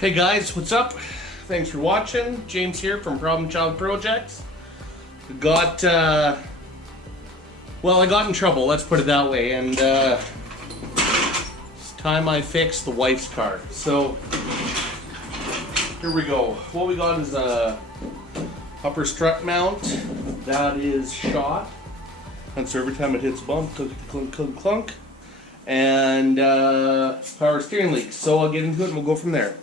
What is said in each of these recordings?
Hey guys, what's up? Thanks for watching. James here from Problem Child Projects. I got in trouble, let's put it that way, and it's time I fixed the wife's car. So, here we go. What we got is a upper strut mount that is shot. And so every time it hits a bump, clunk, clunk, clunk, clunk. And power steering leak. So I'll get into it and we'll go from there.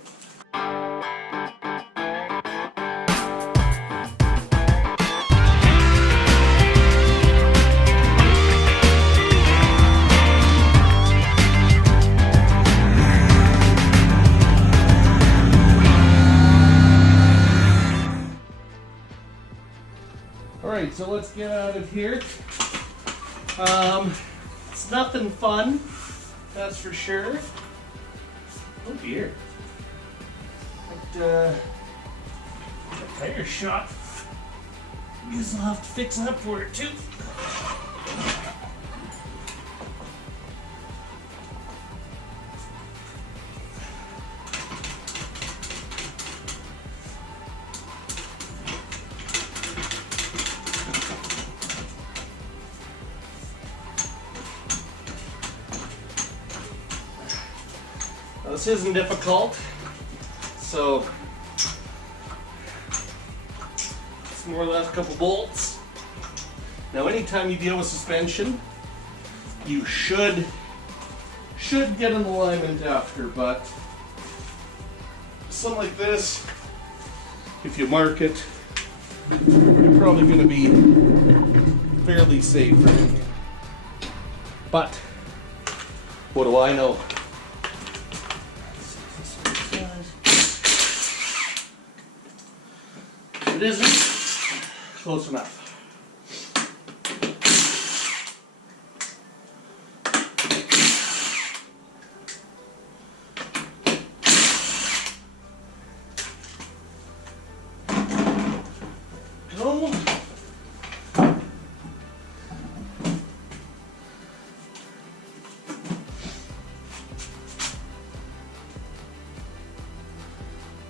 Alright, so let's get out of here. It's nothing fun, that's for sure. Oh dear. But, tire shot. Guess I'll have to fix up for it too. This isn't difficult, so it's more or less a couple bolts. Now anytime you deal with suspension, you should get an alignment after, but something like this, if you mark it, you're probably going to be fairly safe. But what do I know? It isn't close enough. Go.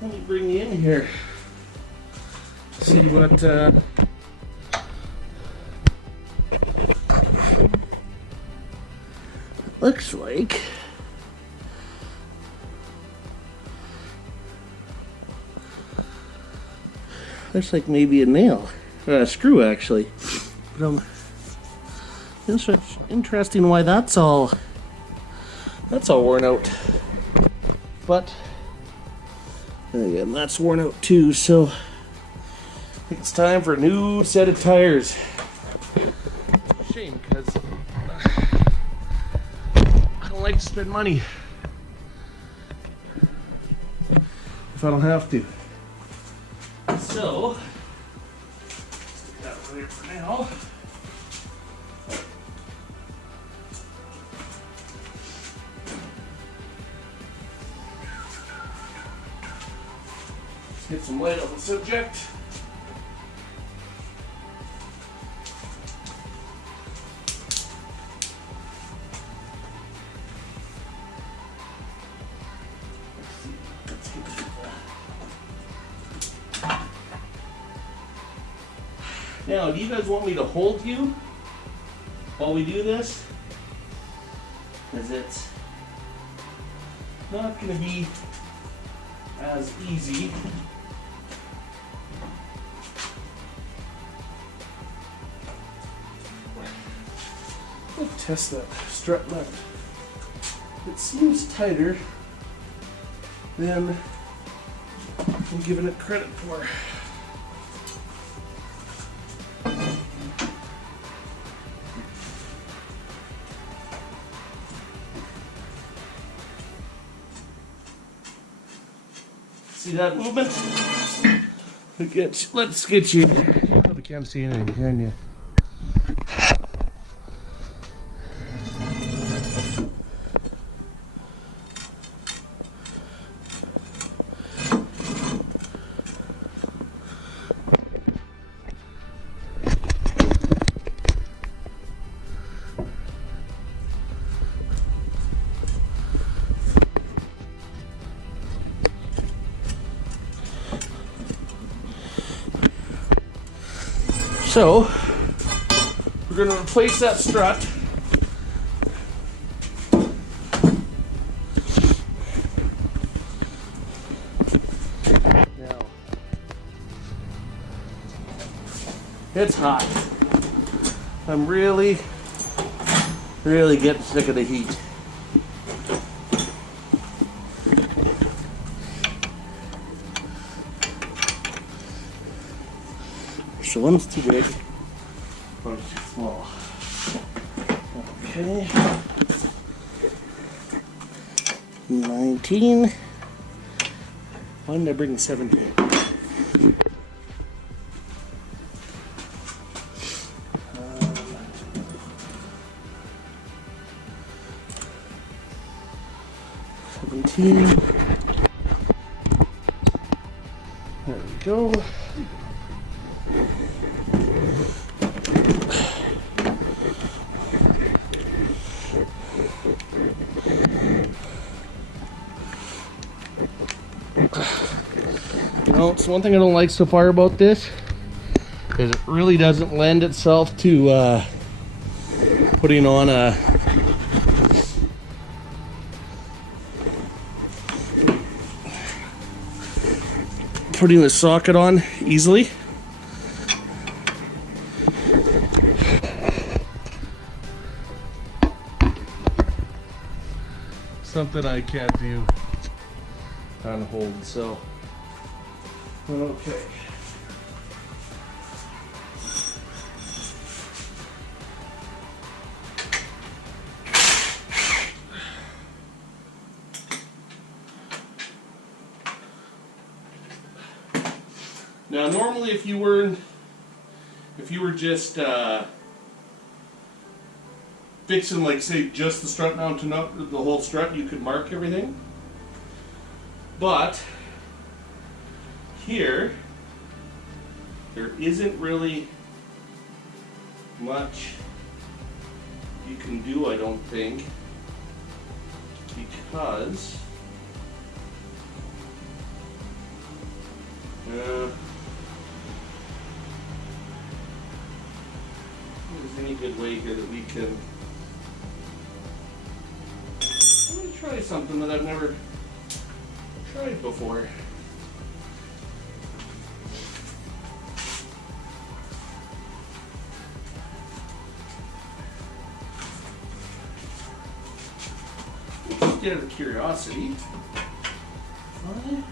Let me bring you in here. See what looks like. Looks like maybe a nail, a screw actually. But interesting why that's all worn out. But again, that's worn out too. So. It's time for a new set of tires. Shame, because I don't like to spend money if I don't have to. So, stick that over there for now. Let's get some light on the subject. Now, do you guys want me to hold you while we do this? Because it's not going to be as easy. Let's test that strut left. It seems tighter than I'm giving it credit for. See that movement? Let's get you. Probably can't see anything, can you? So we're going to replace that strut. Now, it's hot. I'm really getting sick of the heat. So one's too big, one's too small. Okay. 19. Why didn't I bring 17? 17. There we go. You know, so one thing I don't like so far about this is it really doesn't lend itself to putting on a socket on easily. Something I can't do on hold, so okay. Now, normally, if you were just fixing, like, say, just the strut mount to the whole strut, you could mark everything. But here, there isn't really much you can do, I don't think, because there's any good way here that we can. Let me try something that I've never tried before. Just out of curiosity. What?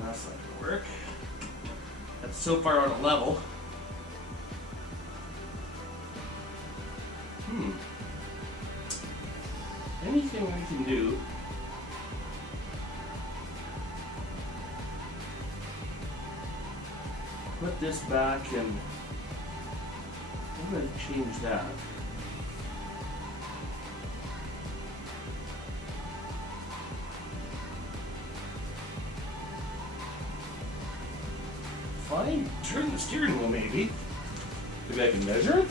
That's not gonna work. That's so far out of level. Anything I can do. Put this back and I'm going to change that. Fine, turn the steering wheel maybe. Maybe I can measure it.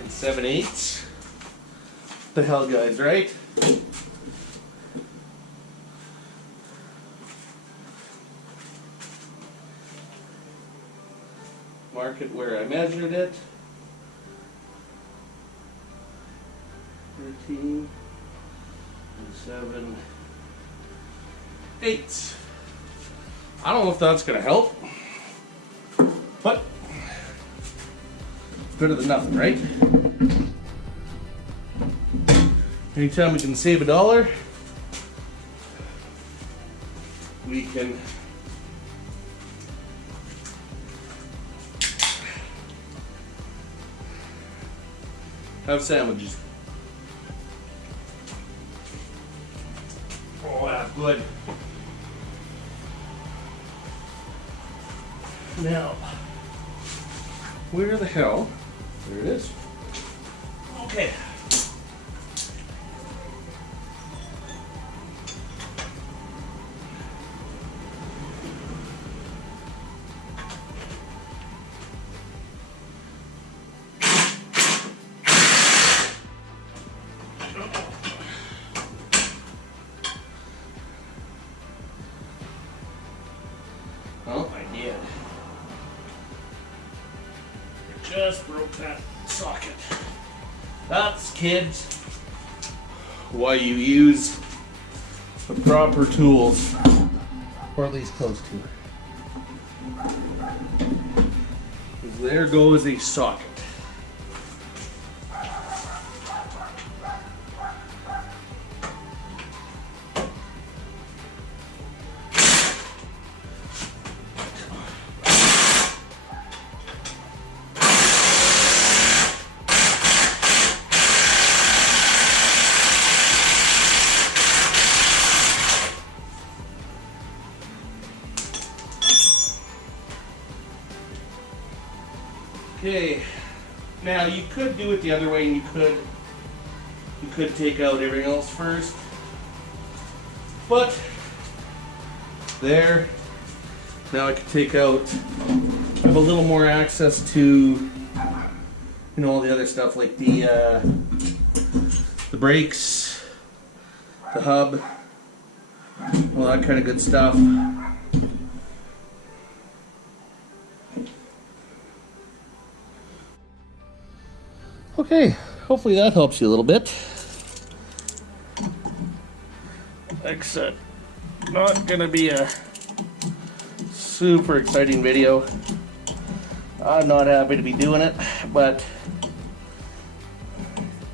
And 7/8. The hell, guys, right? Mark it where I measured it. 13 and 7/8. I don't know if that's going to help, but it's better than nothing, right? Anytime we can save $1, we can Have sandwiches. Oh, that's good. Now, where the hell? There it is. Okay. Well, I did. Just broke that socket. That's, kids, why you use the proper tools, or at least close to. There goes a socket. Okay, now you could do it the other way, and you could take out everything else first, but there, now I can take out, I have a little more access to, you know, all the other stuff like the brakes, the hub, all that kind of good stuff. Okay, hopefully that helps you a little bit. Like I said, not gonna be a super exciting video. I'm not happy to be doing it, but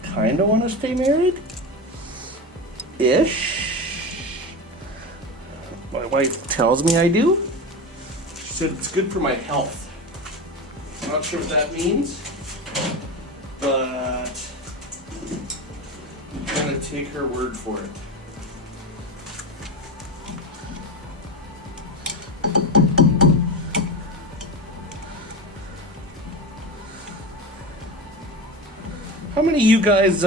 kinda wanna stay married? Ish. My wife tells me I do. She said it's good for my health. I'm not sure what that means, but I'm gonna take her word for it. How many of you guys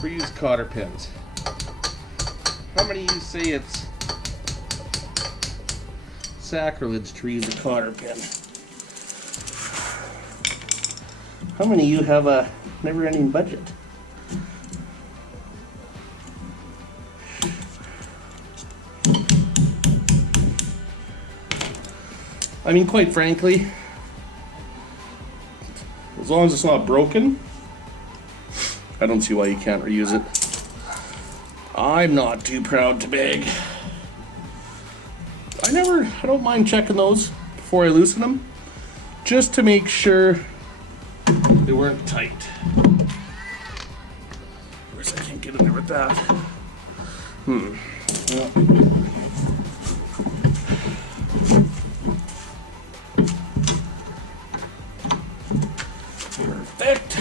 reuse cotter pins? How many of you say it's sacrilege to reuse a cotter pin? How many of you have a never-ending budget? I mean, quite frankly, as long as it's not broken, I don't see why you can't reuse it. I'm not too proud to beg. I don't mind checking those before I loosen them, just to make sure they weren't tight. Of course, I can't get in there with that. Well. Perfect.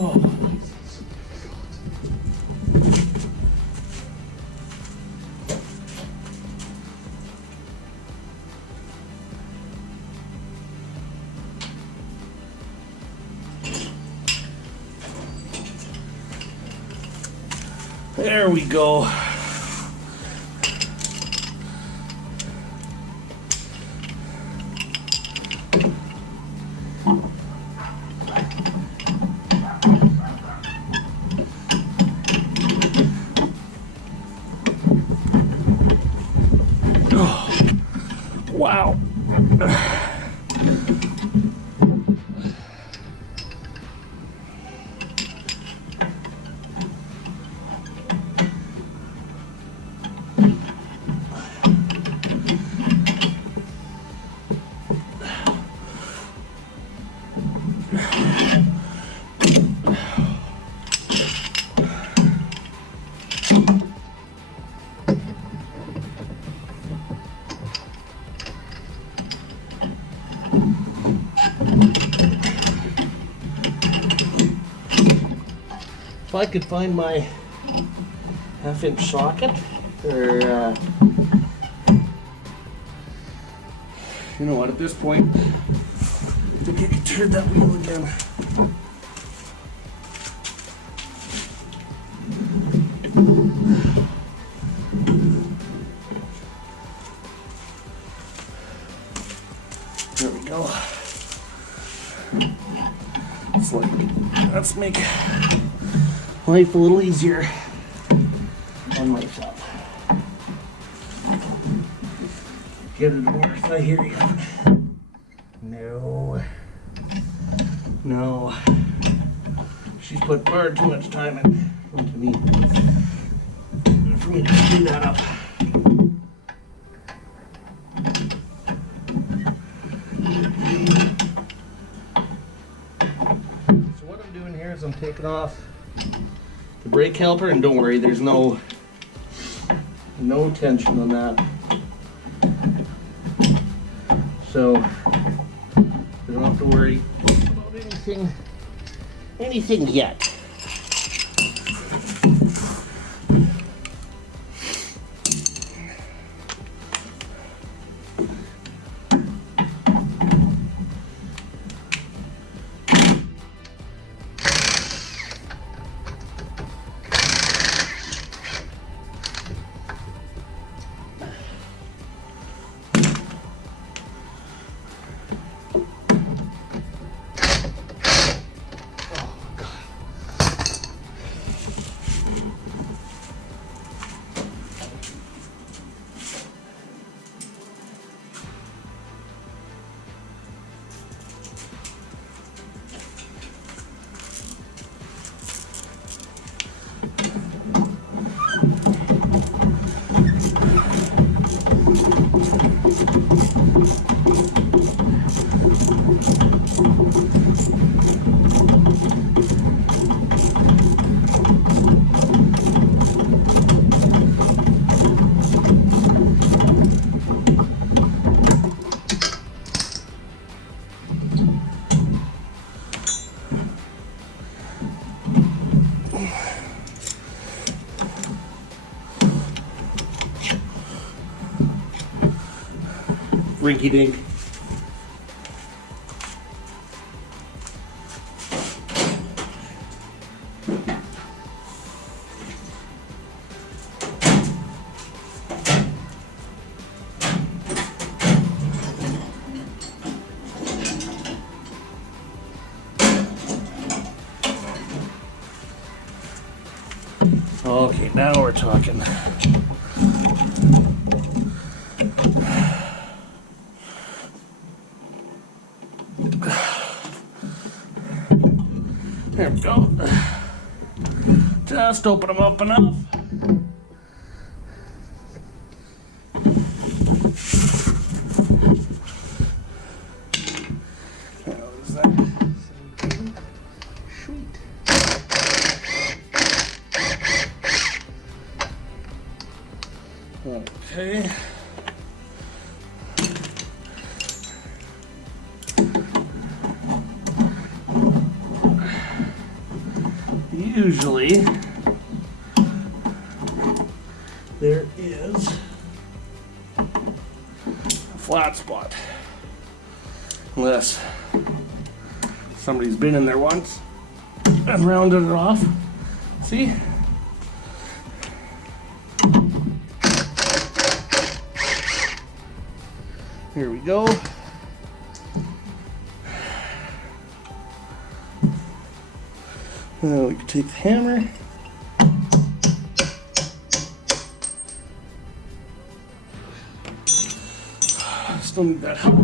Oh, There we go. Oh, wow. If I could find my half-inch socket, or you know what, at this point, I think I could turn that wheel again. There we go. Let's make life a little easier on myself. Get it worth, I hear you. No. She's put far too much time into me for me to screw that up. So what I'm doing here is I'm taking off the brake helper, and don't worry, there's no tension on that. So you don't have to worry about anything yet. Rinky dink. Okay, now we're talking. There we go. Just open them up enough. How is that? Sweet. Okay. Usually there is a flat spot, unless somebody's been in there once and rounded it off. See? Here we go. Now we can take the hammer. Still need that help.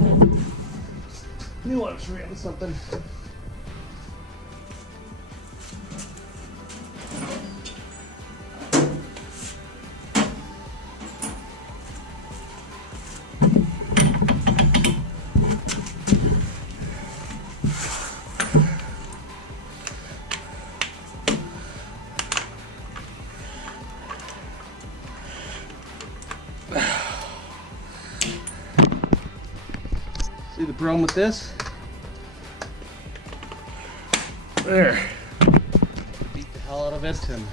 Knew I was reading something. See the problem with this? There. Beat the hell out of it and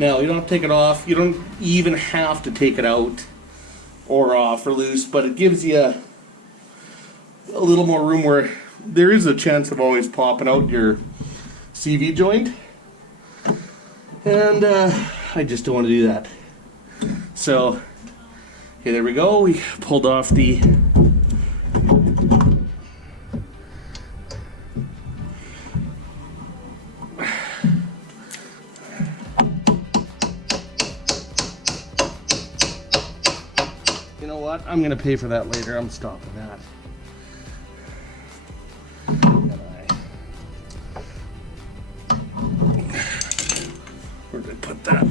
now, you don't have to take it off. You don't even have to take it out or off or loose, but it gives you a little more room where there is a chance of always popping out your CV joint. And I just don't want to do that. So, okay, there we go. We pulled off the I'm gonna pay for that later. I'm stopping that. Where did I put that?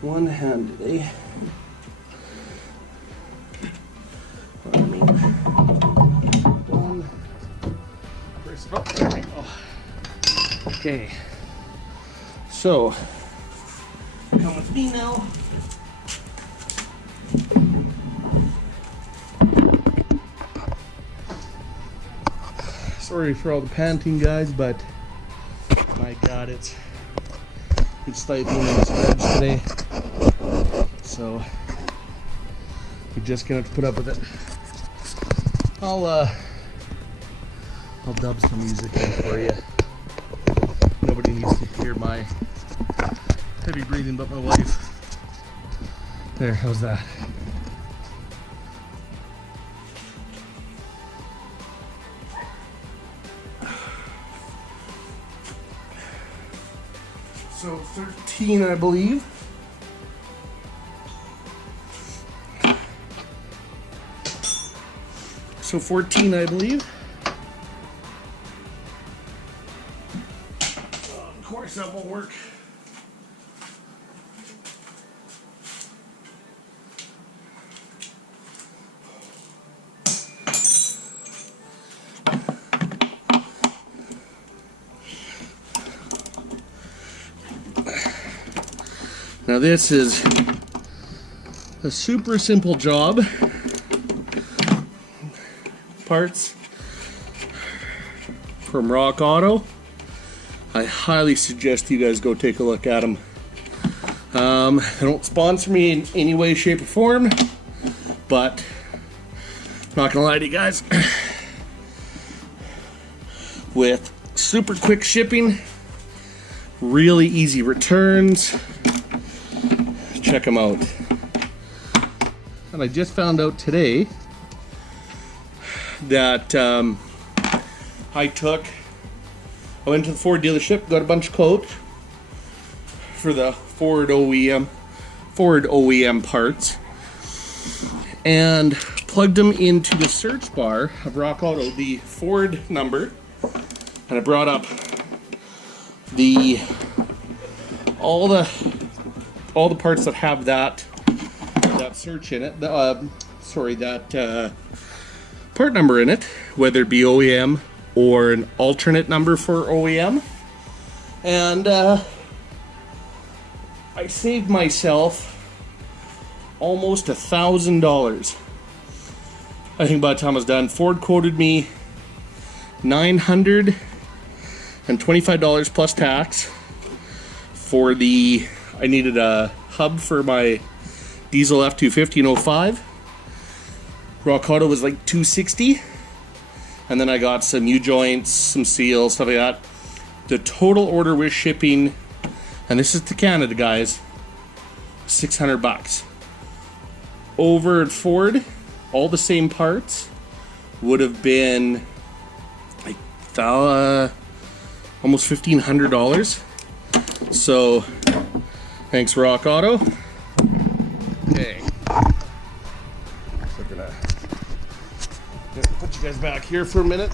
One-handed, eh? I mean, one. Oh, there we go. Okay. So, come with me now. Sorry for all the panting, guys, but my God, it's stifling in this bed today, so we're just gonna have to put up with it. I'll dub some music in for you. Nobody needs to hear my heavy breathing but my wife. There, how's that? So 13, I believe. So 14, I believe. Of course, that won't work. Now this is a super simple job. Parts from Rock Auto. I highly suggest you guys go take a look at them. They don't sponsor me in any way, shape, or form, but I'm not gonna lie to you guys. With super quick shipping, really easy returns. Check them out. And I just found out today that I went to the Ford dealership, got a bunch of quotes for the Ford OEM parts, and plugged them into the search bar of Rock Auto, the Ford number, and I brought up all the parts that have that search in it, that part number in it, whether it be OEM or an alternate number for OEM. And I saved myself almost $1,000. I think by the time I was done, Ford quoted me $925 plus tax for I needed a hub for my diesel F-250 in 05. Rock Auto was like $260. And then I got some U-joints, some seals, stuff like that. The total order with shipping, and this is to Canada, guys, $600. Over at Ford, all the same parts would have been like almost $1,500. So, thanks Rock Auto. Okay. So gonna put you guys back here for a minute.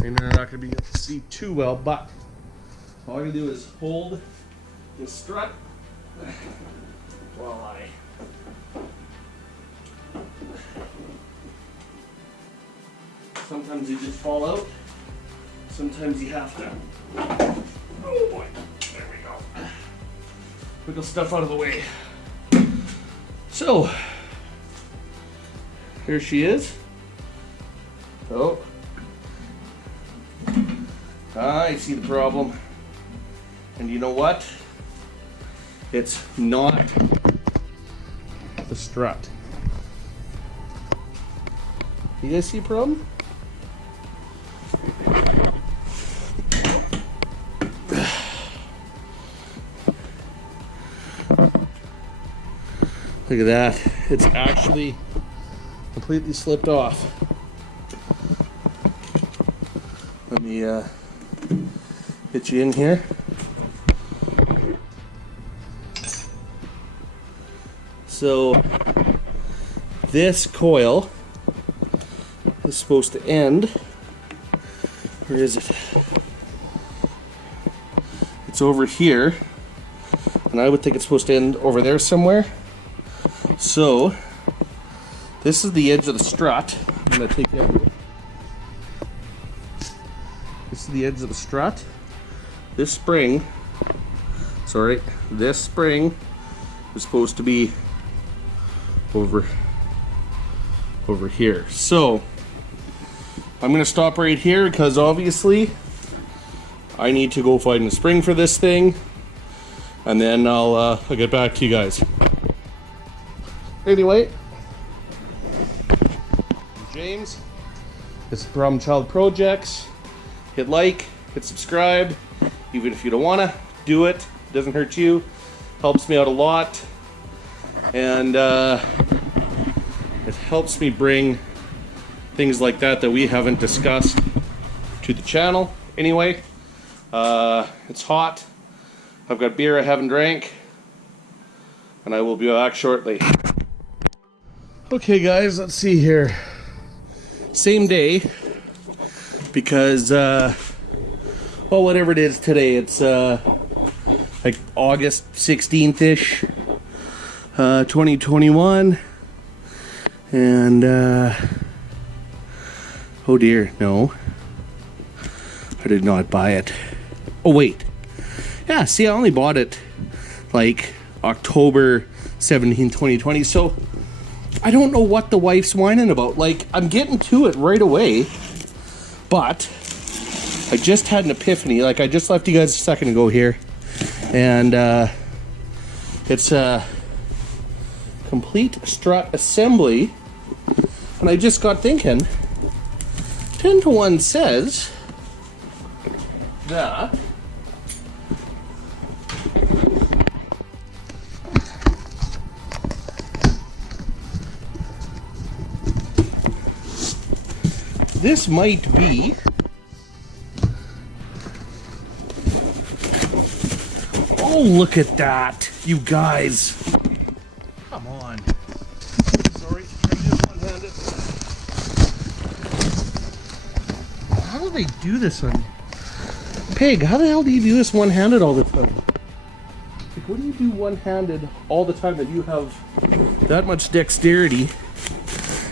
Maybe they're not going to be able to see too well, but all I'm going to do is hold the strut while I sometimes you just fall out, sometimes you have to. Oh boy, there we go. Wiggle stuff out of the way. So, here she is. Oh. I see the problem. And you know what? It's not the strut. You guys see a problem? Look at that. It's actually completely slipped off. Let me hit you in here. So this coil is supposed to end. Where is it? It's over here. And I would think it's supposed to end over there somewhere. So this is the edge of the strut. I'm going to take that. This is the edge of the strut. This spring is supposed to be over here. So I'm going to stop right here because obviously I need to go find a spring for this thing, and then I'll get back to you guys. Anyway, James, it's the Problem Child Projects. Hit like, hit subscribe. Even if you don't want to, do it. It doesn't hurt you. Helps me out a lot. And it helps me bring things like that we haven't discussed to the channel. Anyway, it's hot. I've got beer I haven't drank. And I will be back shortly. Okay guys, let's see here. Same day. Because, well, whatever it is today, it's like August 16th-ish, 2021. And, oh dear, no. I did not buy it. Oh, wait. Yeah, see, I only bought it like October 17th, 2020. So, I don't know what the wife's whining about. Like, I'm getting to it right away. But I just had an epiphany. Like, I just left you guys a second ago here. And it's a complete strut assembly. And I just got thinking, 10 to 1 says that this might be oh, look at that, you guys. Come on. Sorry, I just one-handed. How do they do this one? Pig, how the hell do you do this one-handed all the time? Like, what do you do one-handed all the time that you have that much dexterity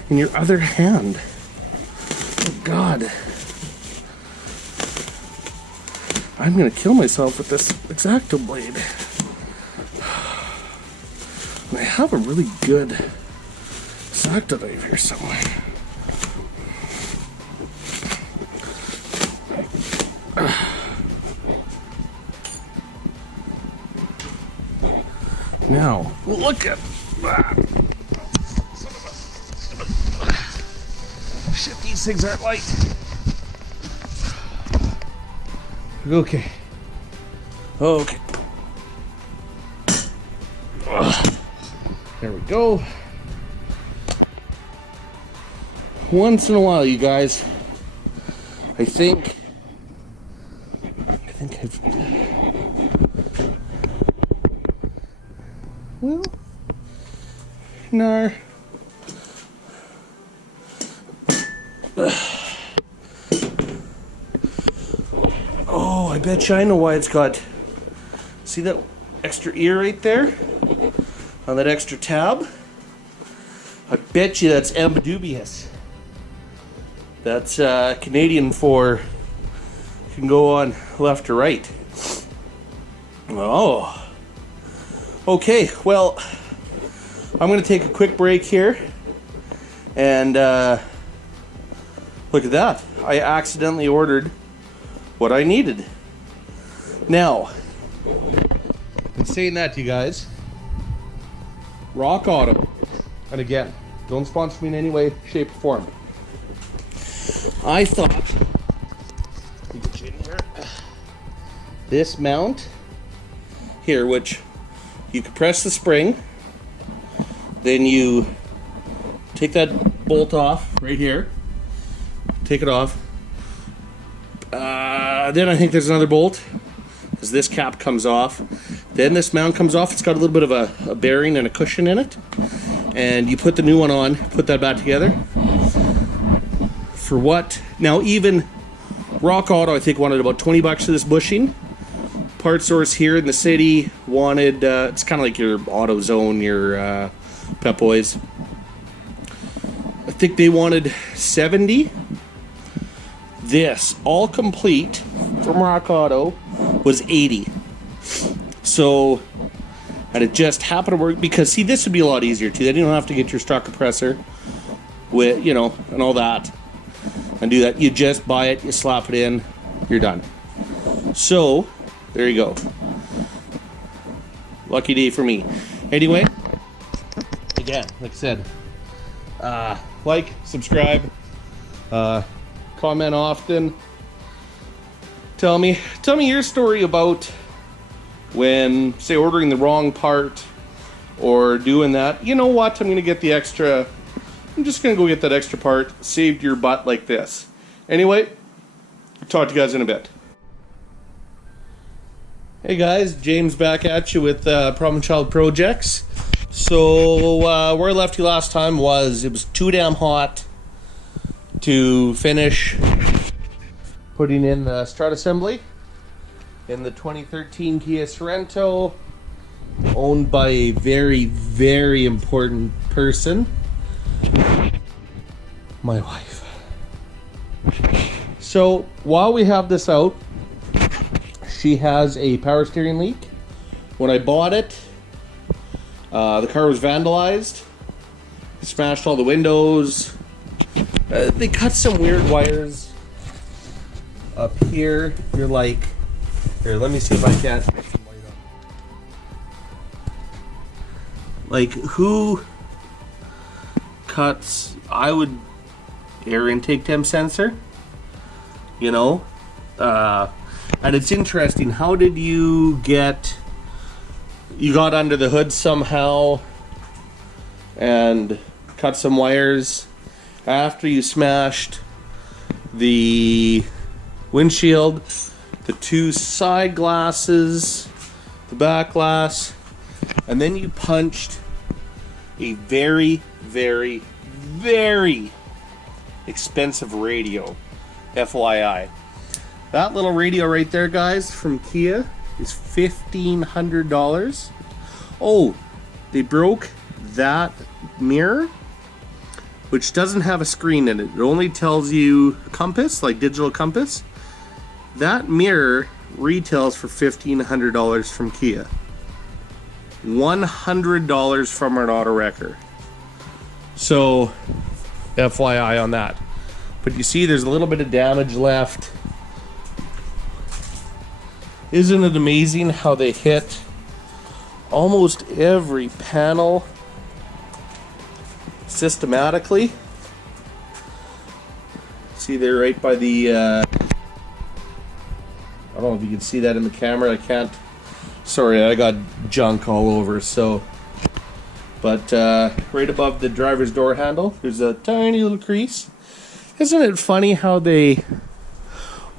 in your other hand? Oh, God. I'm gonna kill myself with this X-Acto blade. And I have a really good X-Acto knife here somewhere. Now, look at that. Shit, these things aren't light. Okay. Okay. There we go. Once in a while, you guys, I think I've... Well, no. Oh, I bet you I know why it's got... See that extra ear right there? On that extra tab? I bet you that's ambidubbious. That's Canadian for... You can go on left or right. Oh. Okay, well, I'm going to take a quick break here. And look at that. I accidentally ordered what I needed. Now, in saying that, you guys, Rock Auto, and again, don't sponsor me in any way, shape, or form. I thought, let me get you in here, this mount here, which you can press the spring, then you take that bolt off right here, take it off. Then I think there's another bolt, because this cap comes off. Then this mount comes off. It's got a little bit of a bearing and a cushion in it. And you put the new one on, put that back together. For what? Now, even Rock Auto, I think, wanted about 20 bucks for this bushing. Part Source here in the city wanted, it's kind of like your AutoZone, your Pep Boys. I think they wanted 70. This, all complete, from Rock Auto, was 80. So, and it just happened to work because, see, this would be a lot easier too. Then you don't have to get your stock compressor with, you know, and all that, and do that. You just buy it, you slap it in, you're done. So, there you go. Lucky day for me. Anyway, again, like I said, like, subscribe, comment often. Tell me your story about when, say, ordering the wrong part or doing that. You know what? I'm going to get the extra. I'm just going to go get that extra part. Saved your butt like this. Anyway, talk to you guys in a bit. Hey guys, James back at you with Problem Child Projects. So where I left you last time was it was too damn hot to finish putting in the strut assembly in the 2013 Kia Sorento, owned by a very, very important person, my wife. So while we have this out, she has a power steering leak. When I bought it, the car was vandalized, smashed all the windows. They cut some weird wires up here. You're like, here, let me see if I can make some light up. Like, who cuts? I would air intake temp sensor, you know. And it's interesting, how did you got under the hood somehow and cut some wires after you smashed the windshield, the two side glasses, the back glass, and then you punched a very, very, very expensive radio, FYI. That little radio right there, guys, from Kia is $1,500. Oh, they broke that mirror, which doesn't have a screen in it. It only tells you compass, like digital compass. That mirror retails for $1,500 from Kia. $100 from an auto wrecker. So, FYI on that. But you see there's a little bit of damage left. Isn't it amazing how they hit almost every panel systematically? See there right by the I don't know if you can see that in the camera. I can't. Sorry, I got junk all over. So, but right above the driver's door handle, there's a tiny little crease. Isn't it funny how they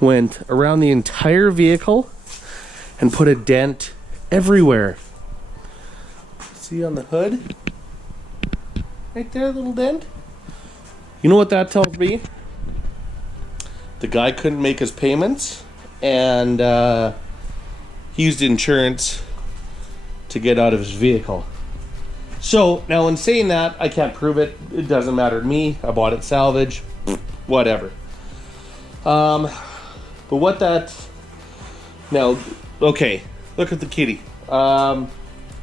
went around the entire vehicle and put a dent everywhere? See on the hood? Right there, little dent. You know what that tells me? The guy couldn't make his payments, and he used insurance to get out of his vehicle. So, now in saying that, I can't prove it. It doesn't matter to me. I bought it salvage. Whatever. But what that... Now, okay. Look at the kitty.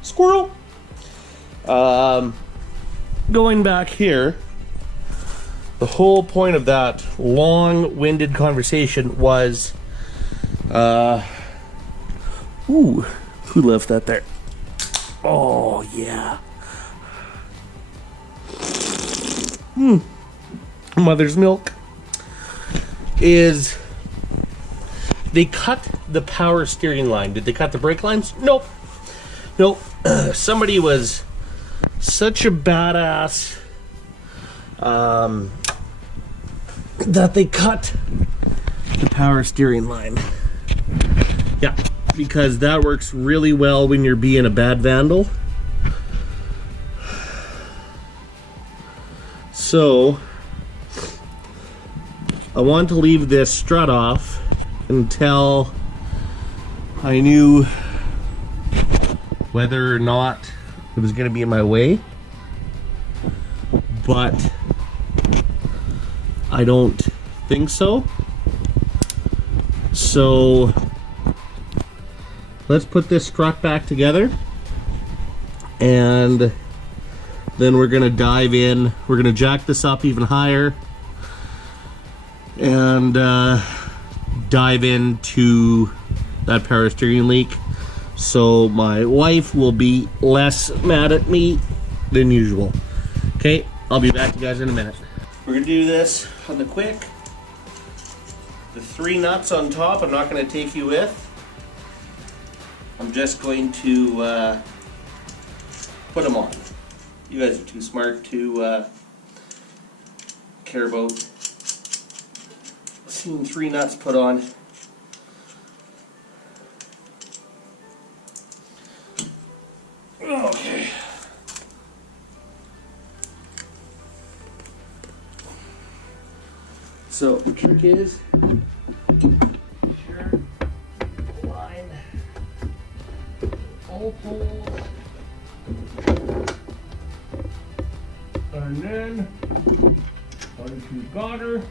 Squirrel. Going back here, the whole point of that long-winded conversation was... Ooh, who left that there? Oh, yeah. Mother's milk. Is they cut the power steering line. Did they cut the brake lines? Nope. Nope. Somebody was such a badass that they cut the power steering line. Yeah, because that works really well when you're being a bad vandal. So I wanted to leave this strut off until I knew whether or not it was going to be in my way, but I don't think so. So let's put this strut back together, and then we're going to dive in. We're going to jack this up even higher and dive into that power steering leak, so my wife will be less mad at me than usual. Okay, I'll be back to you guys in a minute. We're gonna do this on the quick. The 3 nuts on top I'm not gonna take you with. I'm just going to put them on. You guys are too smart to care about seeing 3 nuts put on. Okay. So the trick is, sure, line all holes, and then onto garter.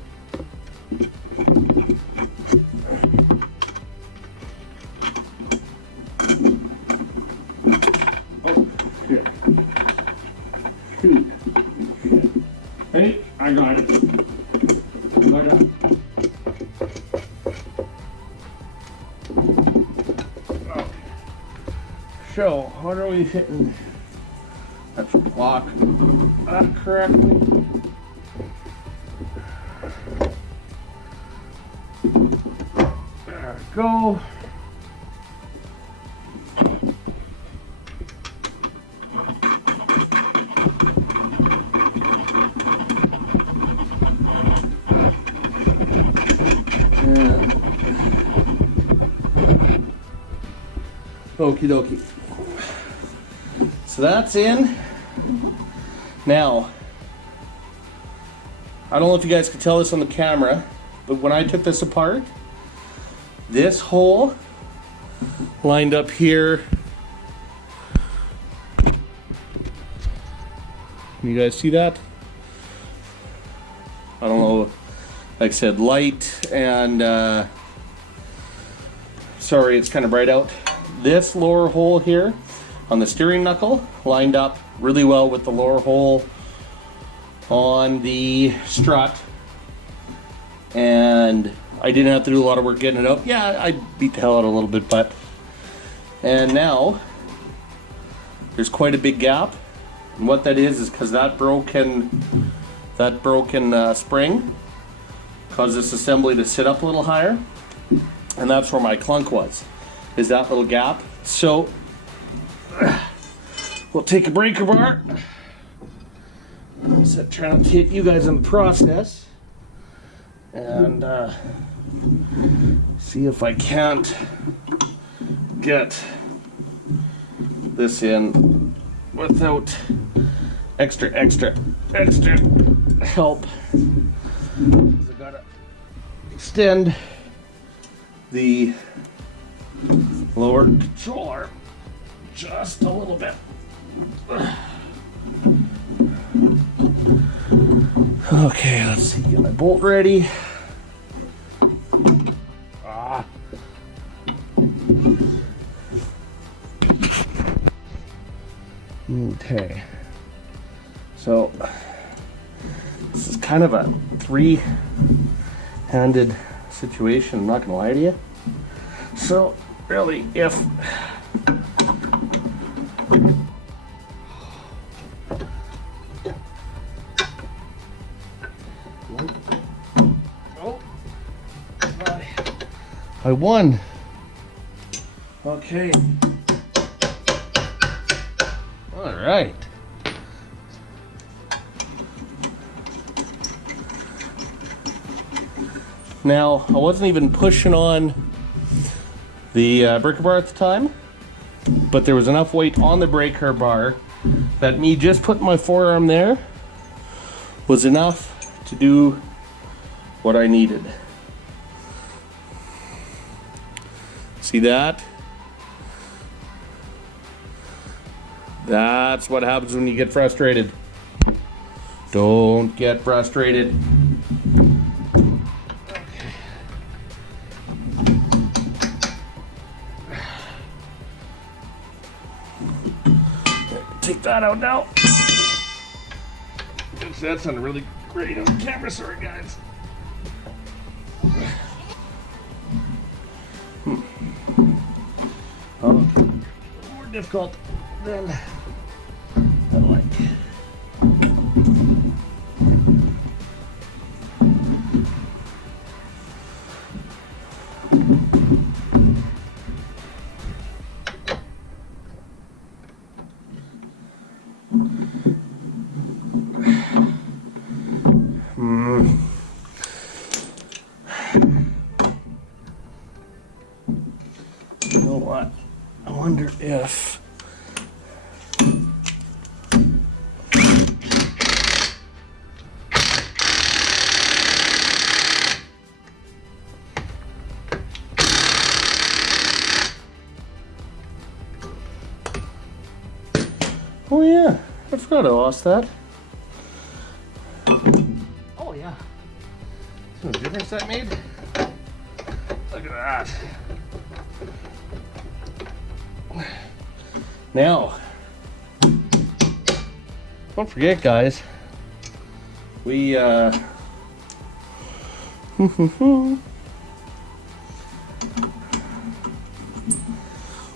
Hey, I got it. Okay. So, what are we hitting? Let's block that correctly. There we go. Okie dokie. So that's in. Now, I don't know if you guys can tell this on the camera, but when I took this apart, this hole lined up here. Can you guys see that? I don't know, like I said, light and sorry, it's kind of bright out. This lower hole here on the steering knuckle lined up really well with the lower hole on the strut, and I didn't have to do a lot of work getting it out. Yeah, I beat the hell out a little bit, but and now there's quite a big gap, and what that is because that broken spring caused this assembly to sit up a little higher, and that's where my clunk was, is that little gap. So we'll take a breaker bar. So trying to hit you guys in the process, and see if I can't get this in without extra help. I gotta extend the lower controller just a little bit. Okay, let's see, get my bolt ready. Okay, so this is kind of a three-handed situation, I'm not gonna lie to you. So really, if I won. Okay. All right. Now, I wasn't even pushing on the breaker bar at the time, but there was enough weight on the breaker bar that me just putting my forearm there was enough to do what I needed. See that? That's what happens when you get frustrated. Don't get frustrated. Okay. Take that out now. That sounded really great on camera, sorry guys. A little more difficult than I like. You know what? I wonder if oh yeah, I forgot I lost that. Oh yeah. See what difference that made? Look at that. Now, don't forget guys, we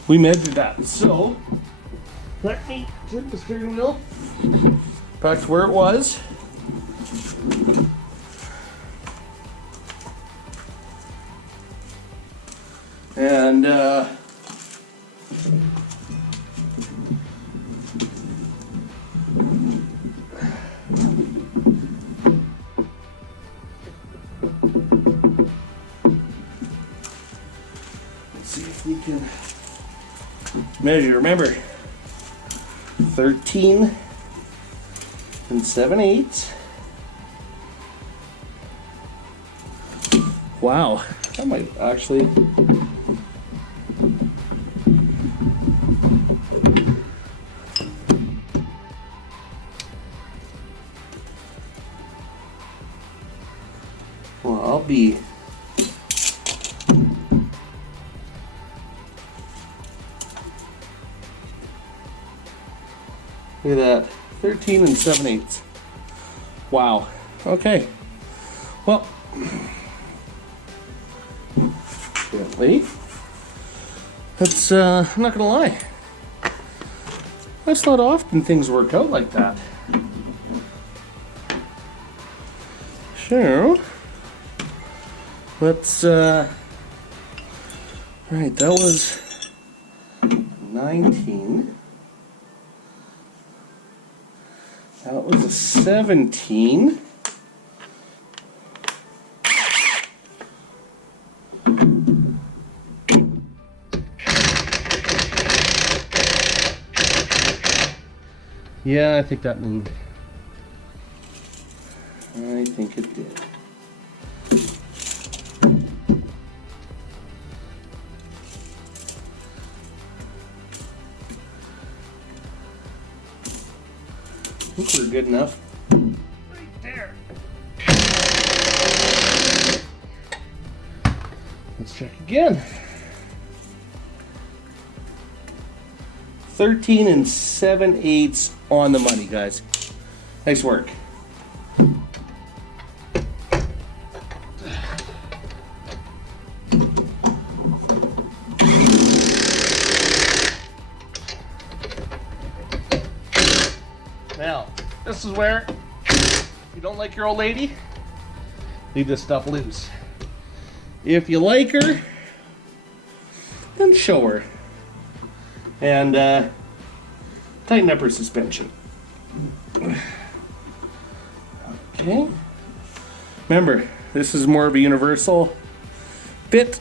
we measured that. So let me turn the steering wheel back to where it was. And let's see if we can measure, remember, 13 7/8. Wow, that might actually. Well, I'll be. Look at that, 13 7/8. Wow. Okay. Well, gently. That's I'm not gonna lie. That's not often things work out like that. So, let's right, that was 19. That was a 17. Yeah, I think that moved. I think it did. I think we're good enough. Right there. Let's check again. 13 7/8 on the money, guys. Nice work. Now, this is where, if you don't like your old lady, leave this stuff loose. If you like her, then show her. And tighten up her suspension. Okay. Remember, this is more of a universal fit.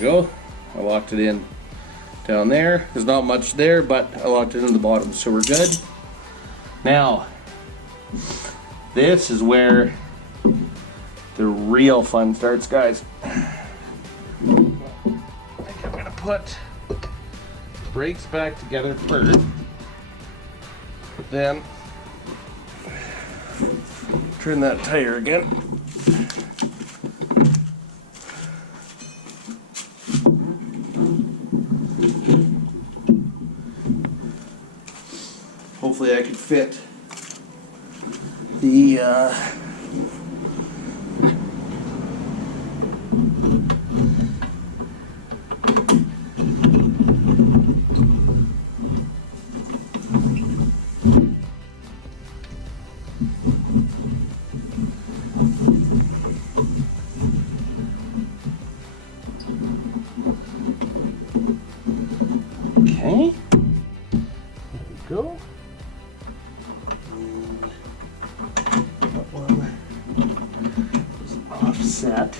Go. I locked it in down there. There's not much there, but I locked it in the bottom, so we're good. Now, this is where the real fun starts, guys. I think I'm gonna put the brakes back together first, then turn that tire again. Hopefully I can fit the okay. There we go. Offset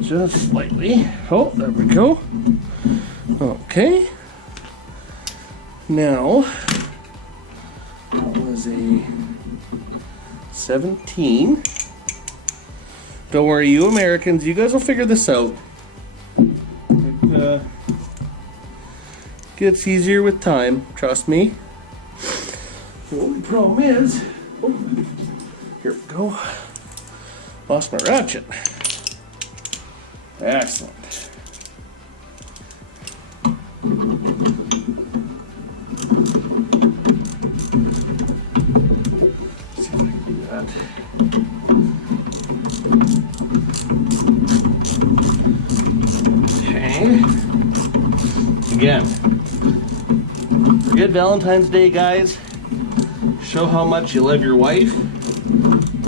just slightly. Oh, there we go. Okay. Now, that was a 17. Don't worry, you Americans, you guys will figure this out. It gets easier with time, trust me. The only problem is, oh, here we go. Lost my ratchet. Excellent. Let's see if I can do that. thing. Again, forget Valentine's Day, guys. Show how much you love your wife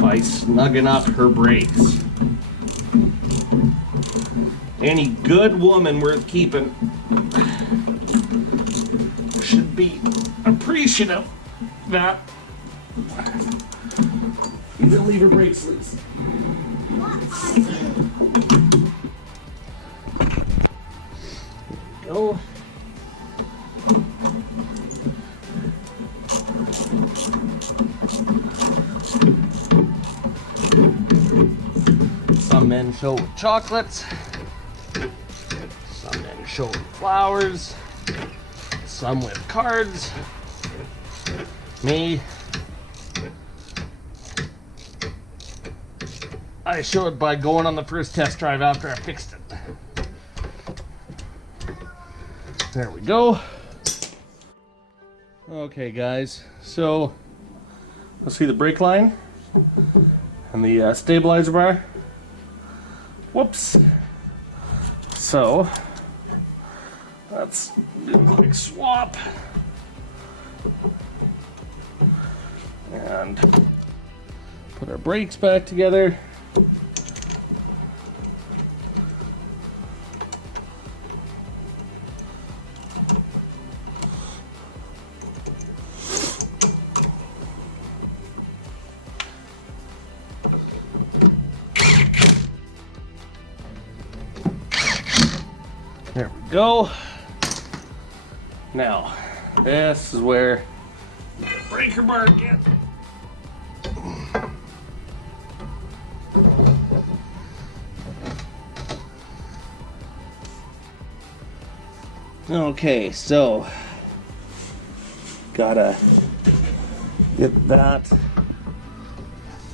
by snugging up her brakes. Any good woman worth keeping should be appreciative that you don't leave her brakes loose. Go. Some men show with chocolates, some men show with flowers, some with cards. Me, I show it by going on the first test drive after I fixed it. There we go. Okay guys, so let's see the brake line and the stabilizer bar. Whoops. So let's do a quick swap and put our brakes back together. There we go. Now, this is where the breaker bar again. Okay, so gotta get that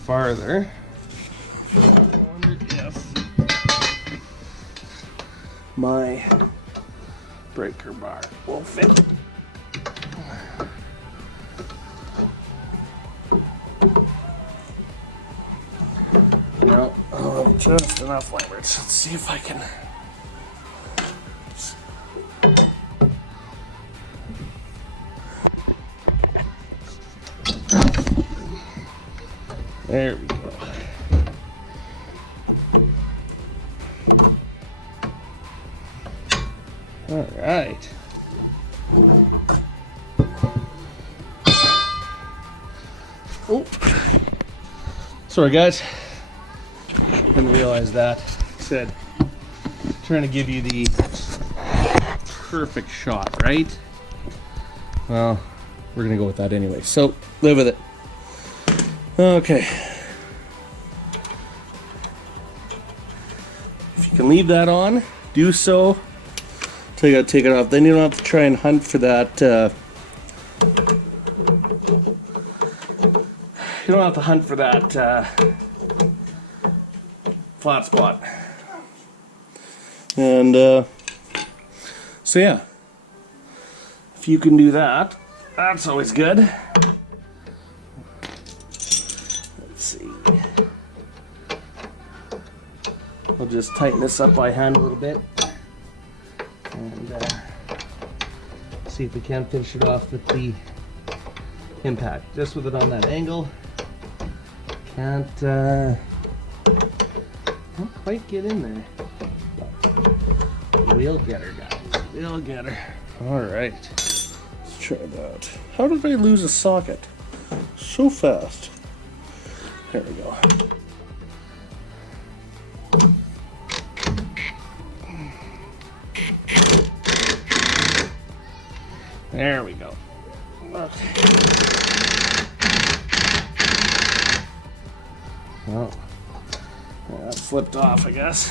farther. I wonder if my breaker bar will fit. No, I'll have just enough leverage. Let's see if I can. There we go. All right. Oh, sorry guys. Didn't realize that. Said trying to give you the perfect shot, right? Well, we're gonna go with that anyway. So live with it. Okay. If you can leave that on, do so. So you gotta take it off. Then you don't have to try and hunt for that. You don't have to hunt for that flat spot. And so yeah, if you can do that, that's always good. Let's see. I'll just tighten this up by hand a little bit. And see if we can finish it off with the impact. Just with it on that angle. Can't quite get in there. We'll get her, guys. We'll get her. Alright. Let's try that. How did I lose a socket so fast? There we go. There we go. Okay. Well, that slipped off, I guess.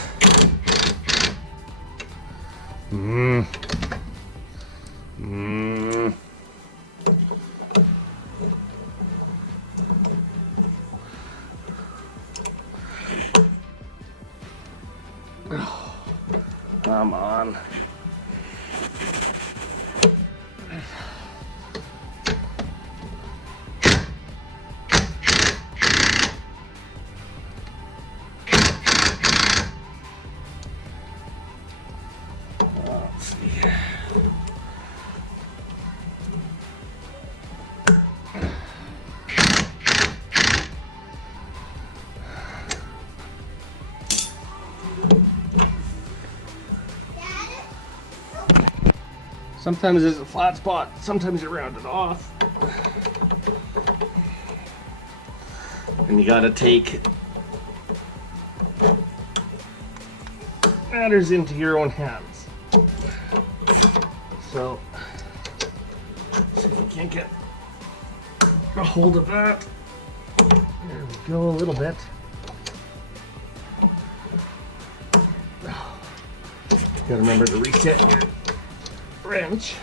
Come on. Sometimes there's a flat spot, sometimes you round it off. And you gotta take matters into your own hands. So, see if we can't get a hold of that. There we go, a little bit. Gotta remember to reset your wrench.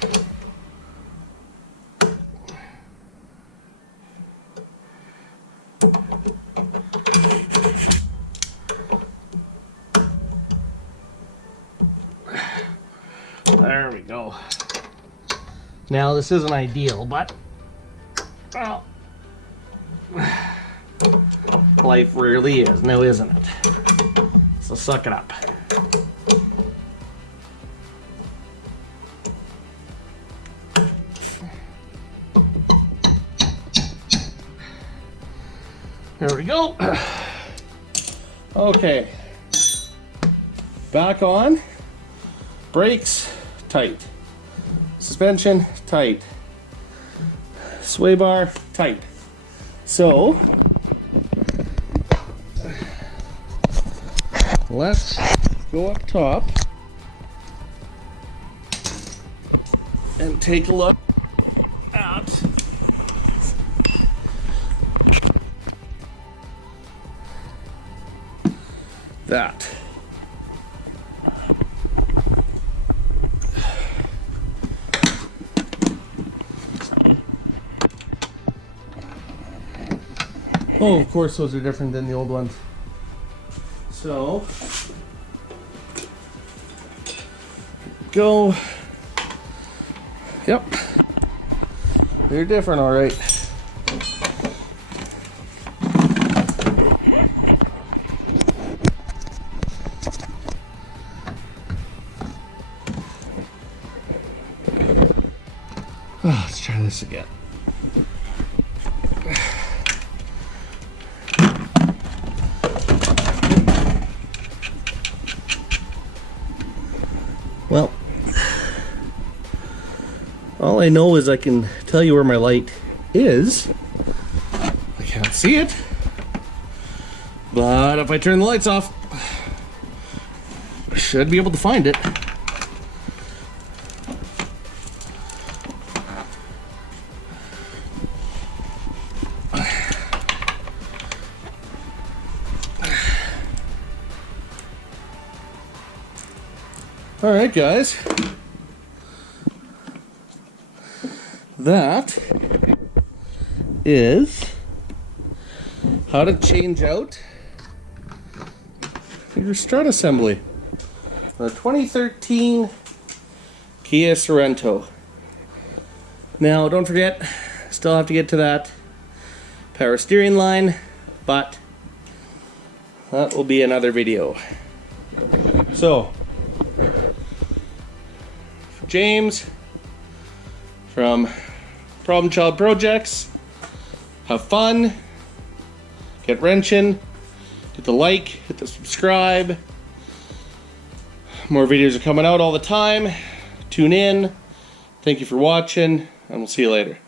There we go. Now this isn't ideal, but well, life rarely is, now isn't it? So suck it up. There we go. Okay. Back on. Brakes, tight. Suspension, tight. Sway bar, tight. So, let's go up top and take a look at that. Oh, of course those are different than the old ones. So, go. Yep. They're different, all right. Oh, let's try this again. Well, all I know is I can tell you where my light is. I can't see it, but if I turn the lights off, I should be able to find it. All right, guys, that is how to change out your strut assembly. The 2013 Kia Sorento. Now, don't forget, still have to get to that power steering line, but that will be another video. So, James from Problem Child Projects, have fun, get wrenching, hit the like, hit the subscribe. More videos are coming out all the time. Tune in. Thank you for watching, and we'll see you later.